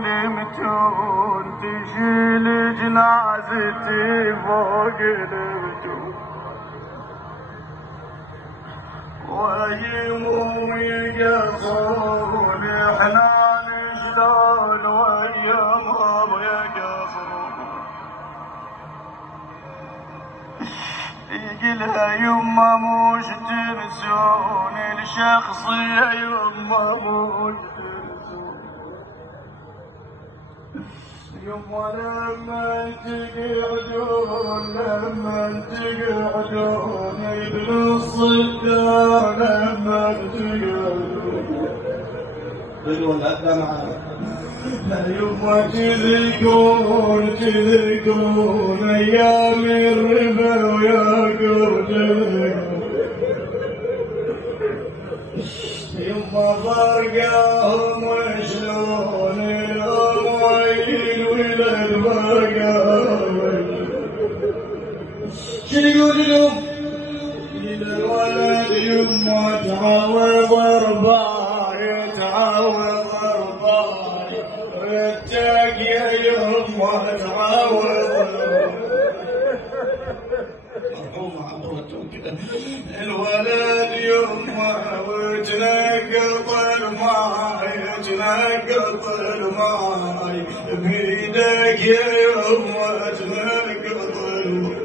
المتون تشيل جنازتي فوق المتون ويمهم يقصرون احنا شلون ويمهم يقصرون يقلها يما موش تنسون الشخصية يما موش تنسون يما لما تقعدون ابن الصدار لما تقعدون يقولون لا معنا يما تذكرون ايام الربا ويا قرد يما فرقاهم وشلون الامويل ولد فرقاهم شنو يقول لهم؟ إذا الولد يما تعوض ارباي تعوض ارباي ويتاك يا يما تعوض مرحومة عبرتك الولد يما وتنقط الماي تنقط الماي بيدك يا يما تنقط الماي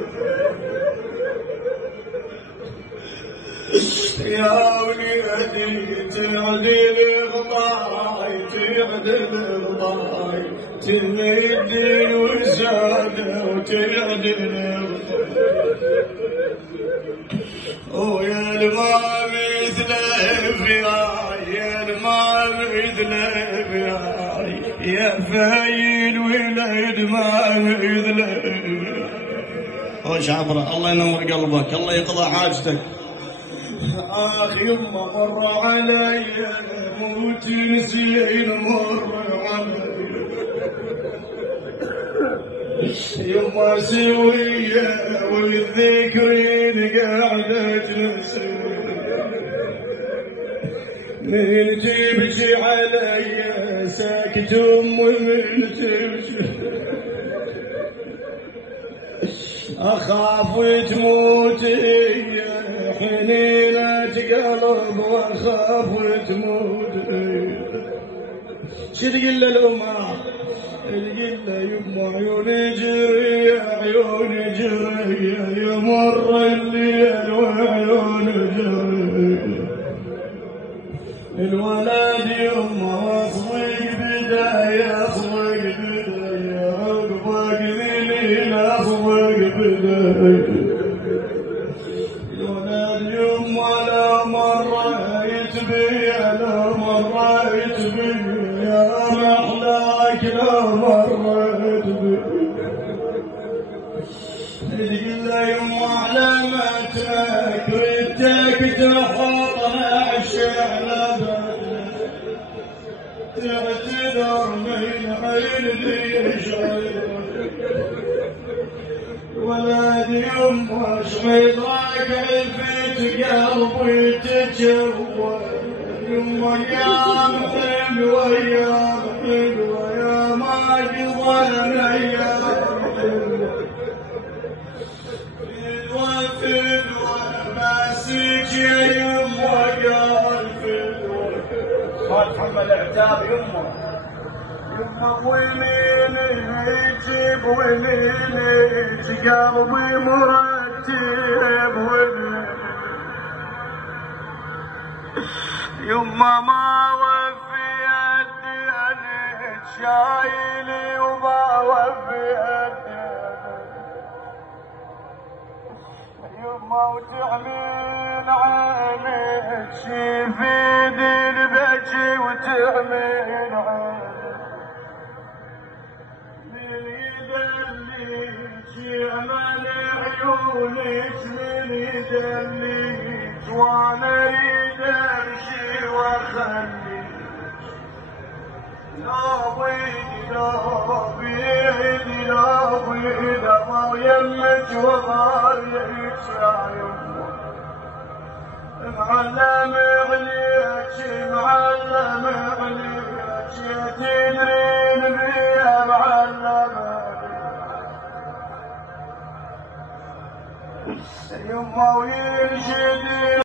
يا وليدي تعدل الغضاي تعدل الغضاي تمد الوسادة وتعدل ويا الماء مثل فياي يا الماء مثل فياي يا فايل ولد ما مثل خوش عبرة الله ينور قلبك الله يقضى حاجتك آخ يما مر علي موت نسين مر علي يما سوية والذكرين قاعدة تنسي من تبكي علي ساكت ومن تبكي أخاف تموتي حنينة قلب وأخاف تموتي شو تقول للأمة؟ تقول له يما عيوني جري عيوني جري يمر الليل وعيوني جري الولد يما أصويك بداية أصويك بداية عقبك ذليل أصويك بداية الولد يما لا مريت بي لا مريت بي يا محلاك لا مريت بي تقول له يما علامتك ردك تحطنا الشعلبة تعتذر من عين ذي شعيرك ولد يما شميطك عفت قلبي تجوى يما ايام حلوة ايام حلوة يا ما قضينا ايام حلوة فدوة ماسك يا يما قال فدوة صالح محمد العتاب يمه يما ويليني يجيب ويليني قلبي مرتب ويليني يما ما وفي يدي انا شايلي وما وفي يدي يما وتعمين عينك شفيد البكي وتعمين عينك من يدليك يمن عيونك من يدليك وانا اريد امشي واخليك لا بيدي لا بيدي لا بيدي ما يمك وضاريك يا يمه معلم عليك معلم عليك يا تدرين يما ويرشد